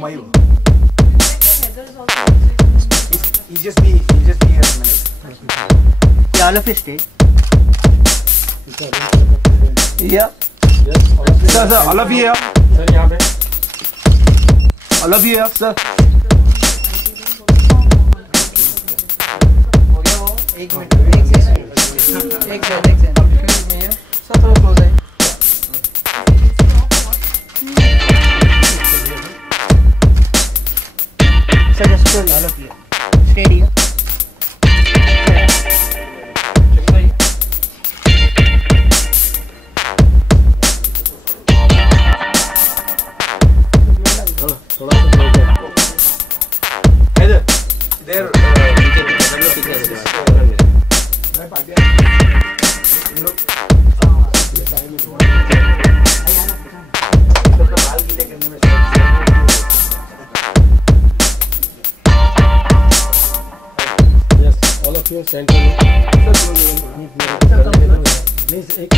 Humayun. He'll just be here in a minute. Yeah, all of you stay. Yeah. Sir, all of you here. Sir, यहाँ पे. All of you here, sir. एक minute sir थोड़ा close है sir just all of you steady All of you stand for me. Please, एक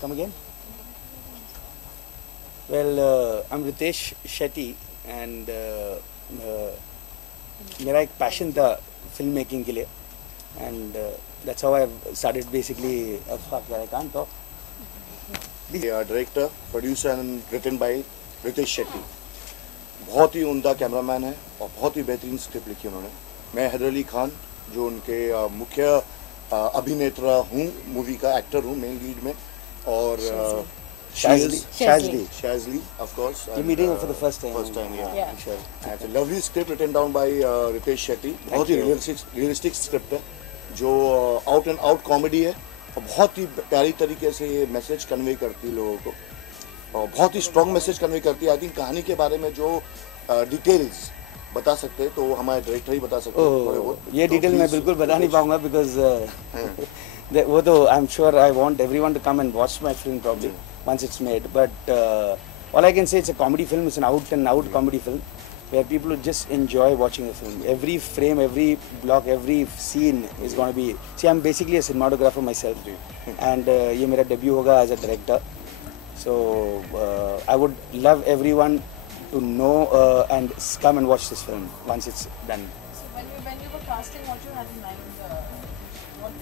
Come again? Well, I'm Ritesh Shetty and मेरा एक passion था film making के लिए and that's how I started basically. Fuck, I can't talk. Director, producer and written by Ritesh Shetty. बहुत ही उम्दा cameraman है और बहुत ही बेहतरीन स्क्रिप्ट लिखी उन्होंने. मैं हैदर अली खान जो उनके मुख्य अभिनेता हूँ, मूवी का एक्टर हूँ मेन लीड में, और Shazli, of course. You're meeting her for the first time. First time, yeah. And it's a lovely script written down by Ritesh Shetty. बहुत ही realistic script है, जो out and out comedy है और बहुत ही प्यारी तरीके से ये मैसेज कन्वे करती है लोगों को, और बहुत ही स्ट्रॉन्ग मैसेज कन्वे करती है. आई थिंक कहानी के बारे में जो डिटेल्स बता सकते हैं तो हमारे डायरेक्टर ही बता सकते हैं. ये डिटेल मैं बिल्कुल बता नहीं पाऊंगा बिकॉज वो तो I am sure I want everyone to come and watch my film probably once it's made, but all I can say, it's a comedy film. It's an out and out comedy film where people will just enjoy watching the film. Every frame, every block, every scene is going to be. See, I'm basically a cinematographer myself, and ये मेरा debut होगा as a director. So I would love everyone to know and come and watch this film once it's done. So when you were casting, what you had in mind? When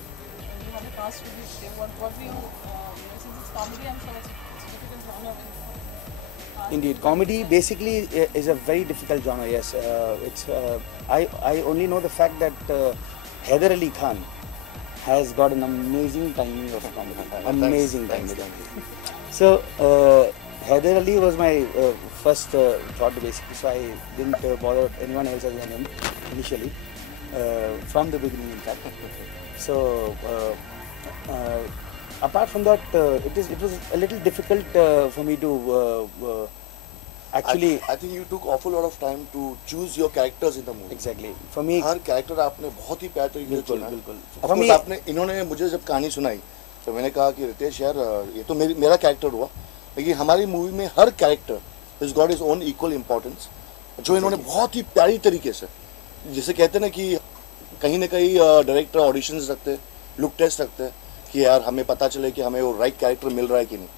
you had a cast review, what were you? Since it's comedy, I'm sure it's a difficult genre. Indeed, comedy basically is a very difficult genre. Yes, I only know the fact that Haider Ali Khan has got an amazing timing of comedy. Amazing timing. So Haider Ali was my first thought basically. So I didn't bother anyone else other than him initially, from the beginning in fact. So apart from that, it was a little difficult for me to actually. I think you took awful lot of time to choose your characters in the movie. Exactly. For me, her character आपने बहुत ही प्यार तरीके से बिल्कुल चुना। बिल्कुल। Of For course, me, आपने इन्होंने मुझे जब कहानी सुनाई तो मैंने कहा कि रितेश यार ये तो मेरा कैरेक्टर हुआ, लेकिन हमारी मूवी में हर character is got his own equal importance, जो इन्होंने बहुत ही प्यारी तरीके से, जैसे कहते हैं ना कि कहीं ना कहीं डायरेक्टर ऑडिशंस रखते हैं, लुक टेस्ट रखते हैं कि यार हमें पता चले कि हमें वो राइट कैरेक्टर मिल रहा है कि नहीं,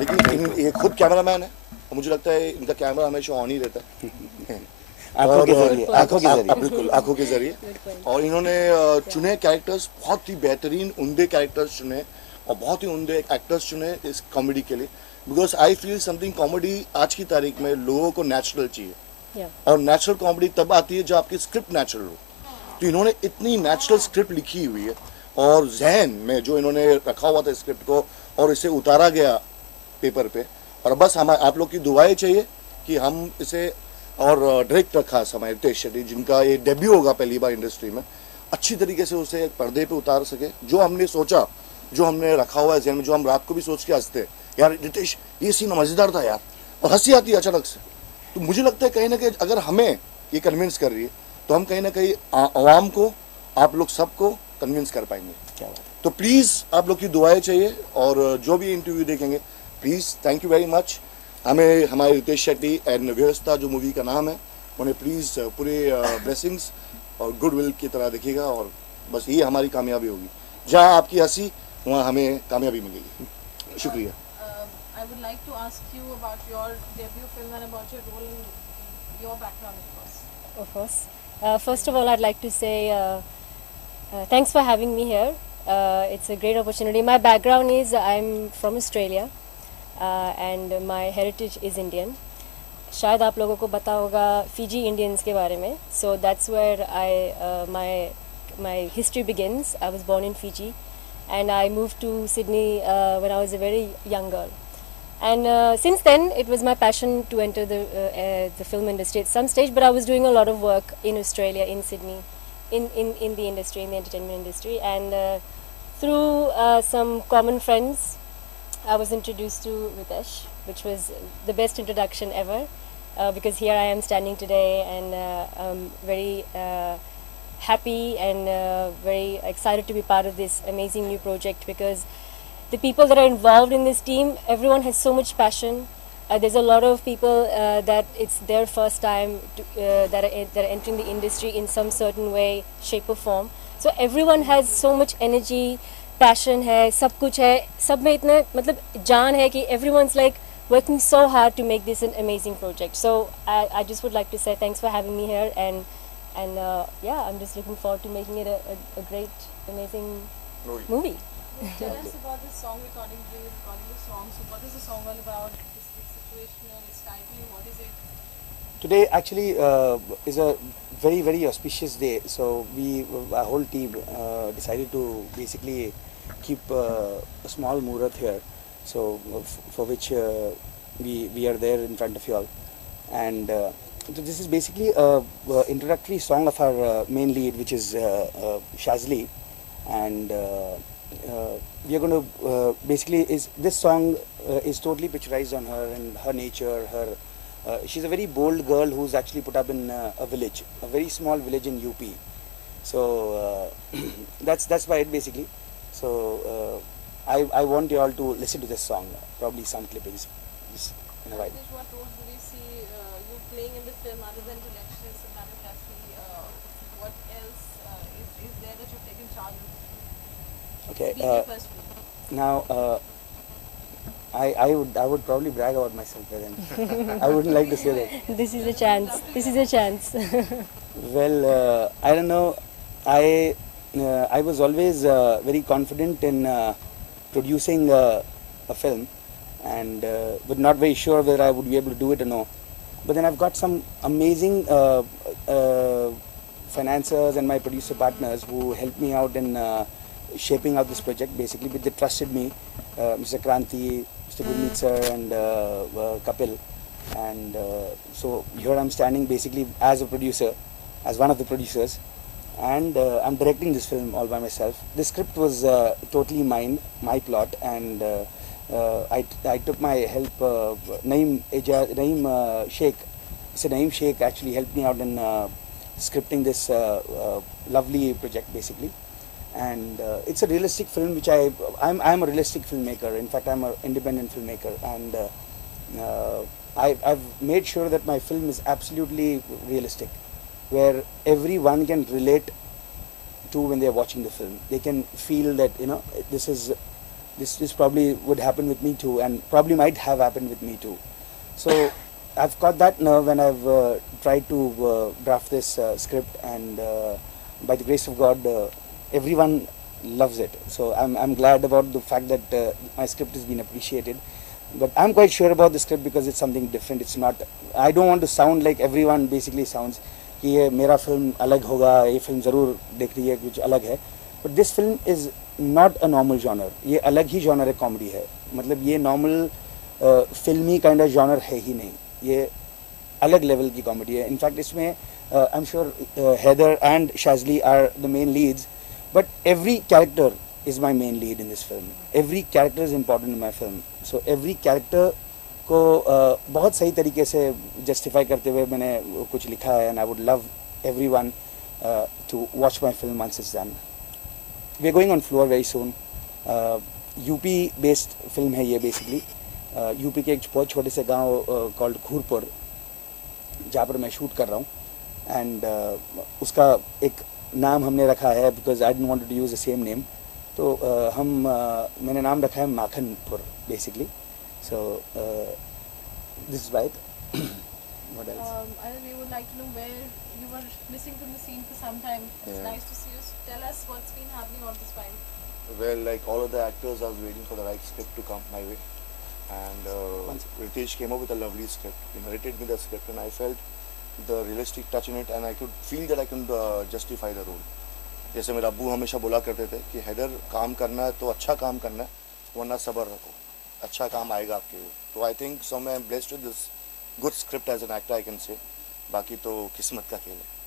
लेकिन ये खुद कैमरामैन है और मुझे लगता है इनका कैमरा हमेशा ऑन ही रहता है आंखों के जरिए, आंखों के जरिए, बिल्कुल आंखों के जरिए। और इन्होंने चुने कैरेक्टर्स, बहुत ही बेहतरीन उम्दे कैरेक्टर्स चुने और बहुत ही उम्दे एक्टर्स चुने इस कॉमेडी के लिए, because I feel something comedy आज की तारीख में लोगों को नेचुरल चाहिए और नेचुरल कॉमेडी तब आती है जब आपकी स्क्रिप्ट नेचुरल हो। तो इन्होंने इतनी नेचुरल स्क्रिप्ट लिखी हुई है और जहन में जो इन्होंने रखा हुआ था स्क्रिप्ट को और इसे उतारा गया पेपर पे, और बस हम आप लोग की दुआएं चाहिए कि हम इसे, और डायरेक्टर खास हमारे रितेश शेट्टी जिनका ये डेब्यू होगा पहली बार इंडस्ट्री में, अच्छी तरीके से उसे पर्दे पे उतार सके। जो हमने सोचा, जो हमने रखा हुआ है जहन में, जो हम रात को भी सोच के हंसते यार रितेश ये सीन मजेदार था यार, और हंसी आती है अचानक से, तो मुझे लगता है कहीं ना कहीं अगर हमें ये कन्विंस कर रही है तो हम कहीं ना कहीं आवाम को, आप लोग सबको कन्विंस कर पाएंगे। क्या बात है। तो प्लीज़ आप लोग की दुआएं चाहिए, और जो भी इंटरव्यू देखेंगे please thank you very much. हमें हमारे रितेश शेट्टी एंड व्यवस्था जो मूवी का नाम है, उन्हें प्लीज़ पूरे ब्लेसिंग्स और गुडविल की तरह देखिएगा, और बस ये हमारी कामयाबी होगी। जहाँ आपकी हंसी वहाँ हमें कामयाबी मिलेगी। शुक्रिया। I would like to ask you about your debut film and about your role in your background, of course. Of course. First of all, I'd like to say thanks for having me here. It's a great opportunity. My background is I'm from Australia and my heritage is Indian. शायद आप लोगों को पता होगा Fiji Indians के बारे में. So that's where my history begins. I was born in Fiji and I moved to Sydney when I was a very young girl. And since then, it was my passion to enter the film industry at some stage. But I was doing a lot of work in Australia, in Sydney, in the industry, in the entertainment industry. And through some common friends, I was introduced to Ritesh, which was the best introduction ever. Because here I am standing today, and I'm very happy and very excited to be part of this amazing new project, because the people that are involved in this team, everyone has so much passion. There's a lot of people that it's their first time that are entering the industry in some certain way, shape or form. So everyone has so much energy, passion है, सब कुछ है, सब में इतना मतलब जान है कि everyone's like working so hard to make this an amazing project. So I just would like to say thanks for having me here, and yeah, I'm just looking forward to making it a great, amazing movie. Tell us about the song recording the song. So what is the song all about? Is it situational? Is timely? What is it? Today actually is a very, very auspicious day. So our whole team decided to basically keep a small muhurat here. So for which we are there in front of you all. And this is basically a introductory song of our main lead, which is Shazli. And we are going to basically, this song is totally picturized on her and her nature. She's a very bold girl who's actually put up in a village, a very small village in UP. So that's why it basically. So I want you all to listen to this song, probably some clippings in a while. What role do we see you playing in the film other than direction, cinematography? What else is there that you've taken charge of? Okay. Speak your first film. Now, I would probably brag about myself, but then I wouldn't like to say that. This is a chance. This is a chance. Well, I don't know. I was always very confident in producing a film, and but not very sure whether I would be able to do it or no. But then I've got some amazing financiers and my producer partners who helped me out in shaping out this project. Basically, they trusted me, Mr. Kranti, Mr. Gurmeet sir, and Kapil. And so here I'm standing basically as a producer, as one of the producers, and I'm directing this film all by myself. The script was totally mine, my plot, and I took my help. Naeem Sheikh, so Naeem Sheikh actually helped me out in scripting this lovely project basically. And it's a realistic film, which I'm a realistic filmmaker. In fact, I'm an independent filmmaker, and I've made sure that my film is absolutely realistic, where everyone can relate to when they're watching the film. They can feel that, you know, this probably would happen with me too, and probably might have happened with me too. So I've got that nerve, and I've tried to draft this script, and by the grace of God, everyone loves it. So I'm glad about the fact that my script has been appreciated. But I'm quite sure about the script because it's something different. It's not. I don't want to sound like everyone basically sounds. कि ये मेरा film अलग होगा, ये film ज़रूर देख रही है, कुछ अलग है. But this film is not a normal genre. ये अलग ही genre है, कॉमेडी है. मतलब ये normal फिल्मी kind of genre है ही नहीं. ये अलग लेवल की कॉमेडी है. In fact, इसमें I'm sure Heather and Shazli are the main leads, but every character is my main lead in this film. Every character is important in my film. So every character को बहुत सही तरीके से justify करते हुए मैंने कुछ लिखा है, and I would love everyone to watch my film once it's done. We are going on floor very soon. UP based film है ये बेसिकली. यूपी के एक बहुत छोटे से गांव कॉल्ड खूरपुर, जहाँ पर मैं शूट कर रहा हूँ, एंड उसका एक नाम हमने रखा है because I don't want to use the same name. तो मैंने नाम रखा है Makhanpur basically. So this is right. What else? We would like to know where you were missing from the scene for some time. It's nice to see you. Tell us what's been happening all this while. Well, like all of the actors, I was waiting for the right script to come my way, and Ritesh came up with a lovely script. He narrated me the script, and I felt the realistic touch in it, and I could feel that I can justify the role. जैसे मेरा अब्बू हमेशा बोला करते थे कि हैदर काम करना है तो अच्छा काम करना है, वरना सब्र रखो, अच्छा काम आएगा आपके लिए. तो आई थिंक सो मैं blessed with this good script as an actor I can say. बाकी तो किस्मत का खेल है.